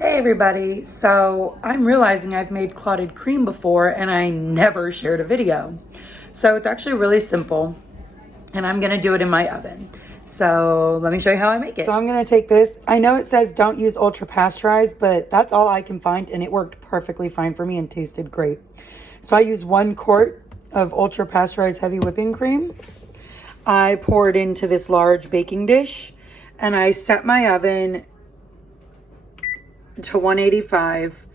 Hey everybody, so I'm realizing I've made clotted cream before and I never shared a video. So it's actually really simple and I'm gonna do it in my oven. So let me show you how I make it. So I'm gonna take this, I know it says don't use ultra pasteurized, but that's all I can find and it worked perfectly fine for me and tasted great. So I use 1 quart of ultra pasteurized heavy whipping cream. I pour it into this large baking dish and I set my oven to 185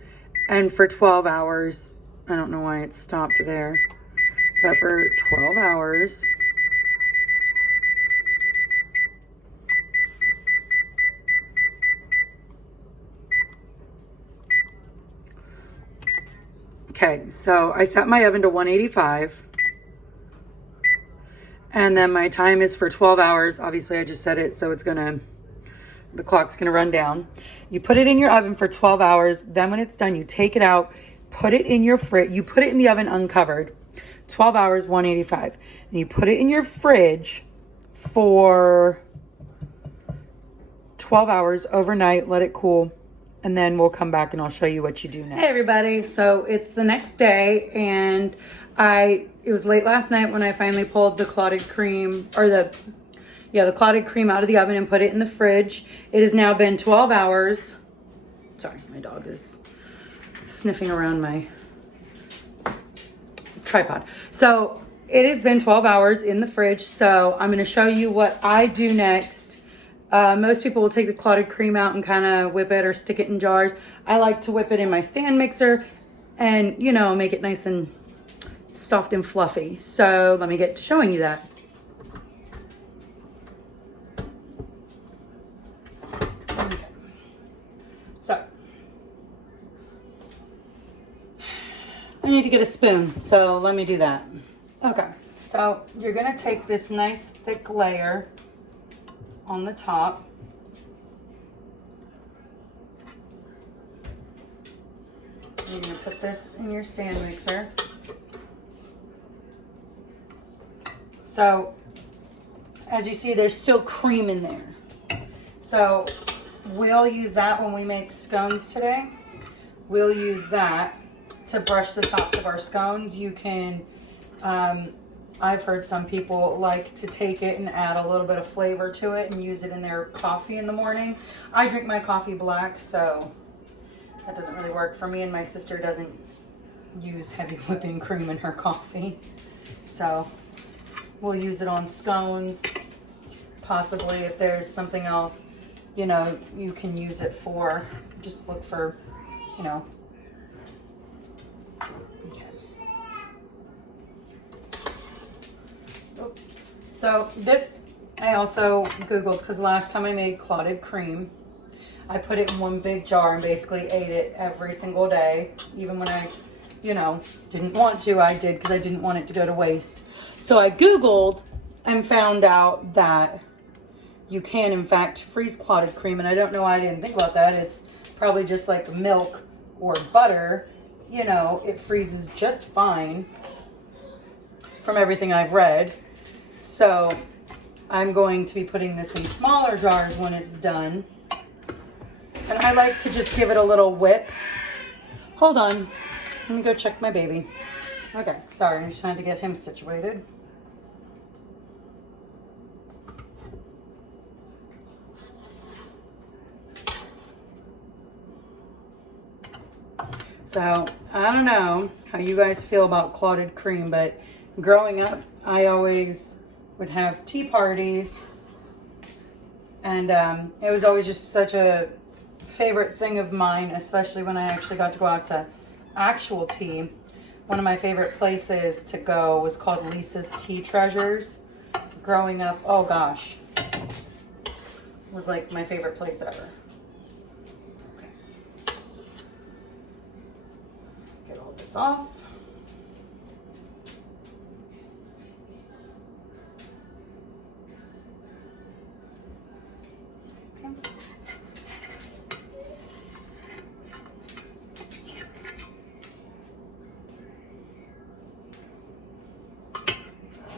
and for 12 hours. I don't know why it stopped there, but for 12 hours. Okay, so I set my oven to 185 and then my time is for 12 hours. Obviously I just set it so the clock's gonna run down. You put it in your oven for 12 hours. Then when it's done, you take it out, put it in your fridge. You put it in the oven uncovered, 12 hours, 185. And you put it in your fridge for 12 hours overnight, let it cool. And then we'll come back and I'll show you what you do next. Hey everybody, so it's the next day and it was late last night when I finally pulled the clotted cream the clotted cream out of the oven and put it in the fridge. It has now been 12 hours. Sorry, my dog is sniffing around my tripod. So it has been 12 hours in the fridge. So I'm gonna show you what I do next. Most people will take the clotted cream out and kind of whip it or stick it in jars. I like to whip it in my stand mixer and, you know, make it nice and soft and fluffy. So let me get to showing you that. So, I need to get a spoon, so let me do that. Okay, so you're gonna take this nice thick layer on the top. You're gonna put this in your stand mixer. So, as you see, there's still cream in there. So, we'll use that when we make scones today. We'll use that to brush the tops of our scones. You can, I've heard some people like to take it and add a little bit of flavor to it and use it in their coffee in the morning. I drink my coffee black, so that doesn't really work for me, and my sister doesn't use heavy whipping cream in her coffee. So we'll use it on scones. Possibly if there's something else, you know, you can use it for. Just look for, you know. Okay. So this I also Googled because last time I made clotted cream, I put it in one big jar and basically ate it every single day. Even when I, you know, didn't want to, I did because I didn't want it to go to waste. So I Googled and found out that you can, in fact, freeze clotted cream. And I don't know why I didn't think about that. It's probably just like milk or butter. You know, it freezes just fine from everything I've read. So I'm going to be putting this in smaller jars when it's done. And I like to just give it a little whip. Hold on. Let me go check my baby. Okay, sorry. I'm just trying to get him situated. So, I don't know how you guys feel about clotted cream, but growing up, I always would have tea parties, and it was always just such a favorite thing of mine, especially when I actually got to go out to actual tea. One of my favorite places to go was called Lisa's Tea Treasures. Growing up, oh gosh, it was like my favorite place ever. This off. Okay.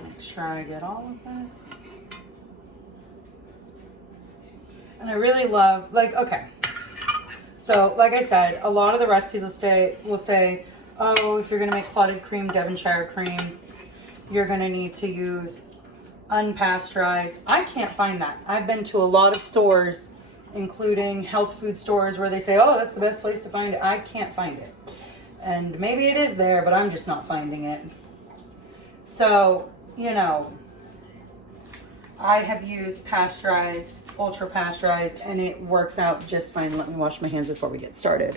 Make sure I get all of this. And I really love, like, okay. So, like I said, a lot of the recipes will say, oh, if you're going to make clotted cream, Devonshire cream, you're going to need to use unpasteurized. I can't find that. I've been to a lot of stores, including health food stores, where they say, oh, that's the best place to find it. I can't find it. And maybe it is there, but I'm just not finding it. So, you know, I have used pasteurized, ultra pasteurized, and it works out just fine. Let me wash my hands before we get started.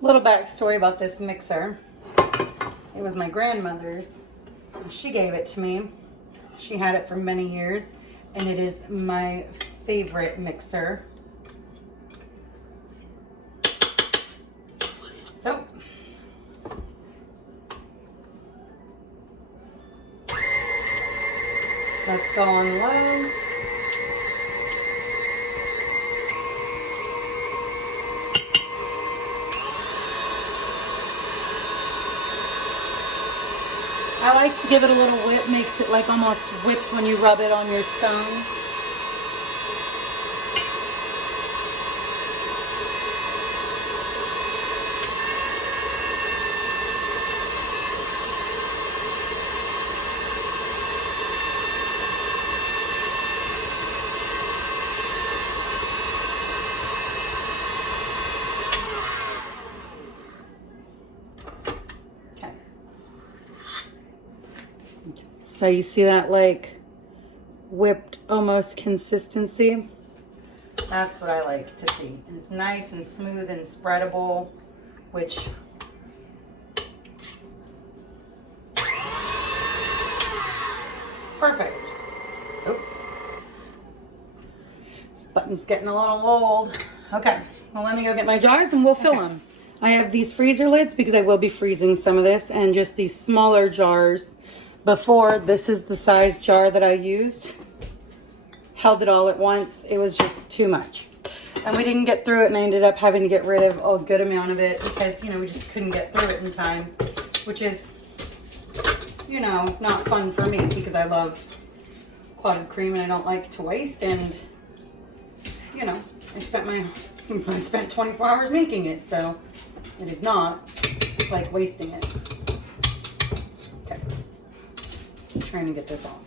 Little backstory about this mixer. It was my grandmother's. She gave it to me. She had it for many years, and it is my favorite mixer. So, let's go on low. I like to give it a little whip, makes it like almost whipped when you rub it on your scones. So you see that like whipped almost consistency? That's what I like to see. And it's nice and smooth and spreadable, which is perfect. Oh. This button's getting a little old. Okay, well let me go get my jars and we'll fill them. I have these freezer lids because I will be freezing some of this, and just these smaller jars. Before, this is the size jar that I used. Held it all at once. It was just too much. And we didn't get through it, and I ended up having to get rid of a good amount of it because, you know, we just couldn't get through it in time, which is, you know, not fun for me because I love clotted cream and I don't like to waste. And, you know, I spent 24 hours making it, so I did not like wasting it. Okay. I'm trying to get this off.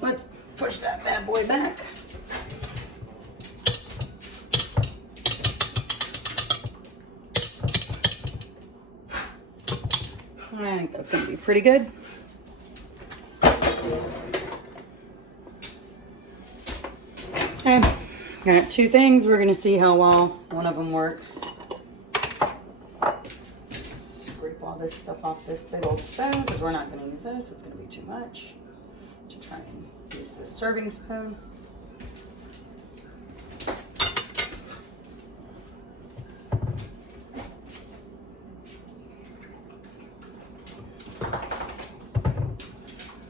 Let's push that bad boy back. I think that's going to be pretty good. Okay, got two things. We're going to see how well one of them works. Scrape all this stuff off this big old spoon because we're not going to use this. It's going to be too much. To try and use this serving spoon.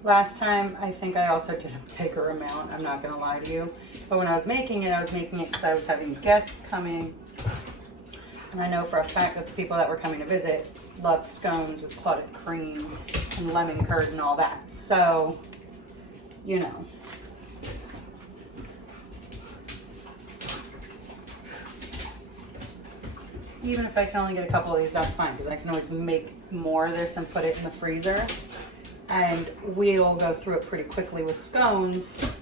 Last time, I think I also did a bigger amount. I'm not going to lie to you. But when I was making it because I was having guests coming. And I know for a fact that the people that were coming to visit loved scones with clotted cream and lemon curd and all that. So, you know. Even if I can only get a couple of these, that's fine. Because I can always make more of this and put it in the freezer. And we'll go through it pretty quickly with scones.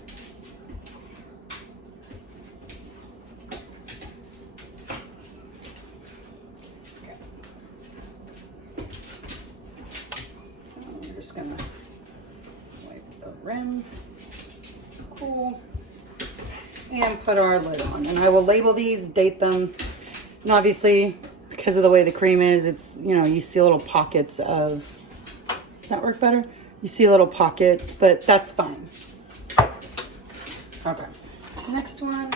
Okay. So we're just gonna wipe the rim. Cool. And put our lid on. And I will label these, date them. And obviously, because of the way the cream is, it's, you know, you see little pockets of, does that work better? You see little pockets, but that's fine. Okay, next one.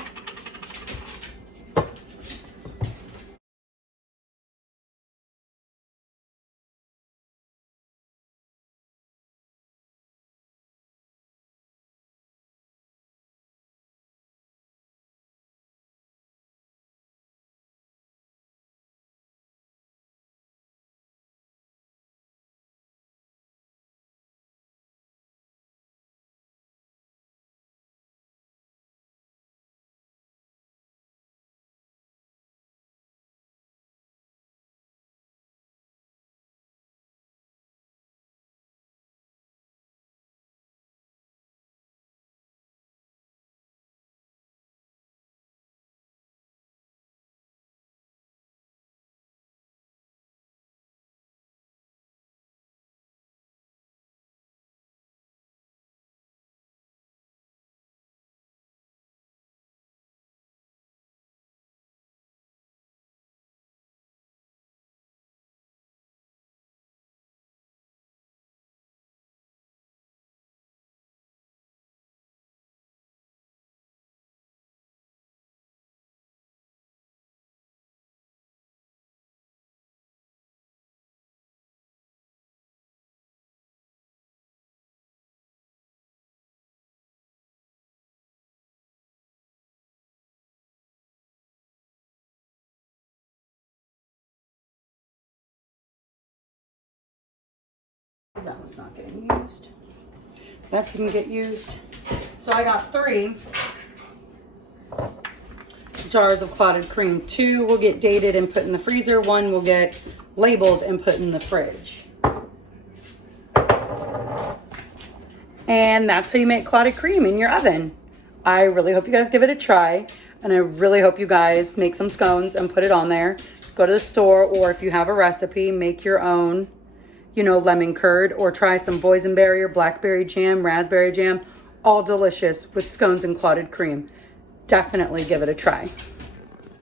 that one's not getting used. That didn't get used. So I got 3 jars of clotted cream. 2 will get dated and put in the freezer. 1 will get labeled and put in the fridge. And that's how you make clotted cream in your oven. I really hope you guys give it a try. And I really hope you guys make some scones and put it on there. Go to the store, or if you have a recipe, make your own, you know, lemon curd, or try some boysenberry or blackberry jam, raspberry jam. All delicious with scones and clotted cream. Definitely give it a try.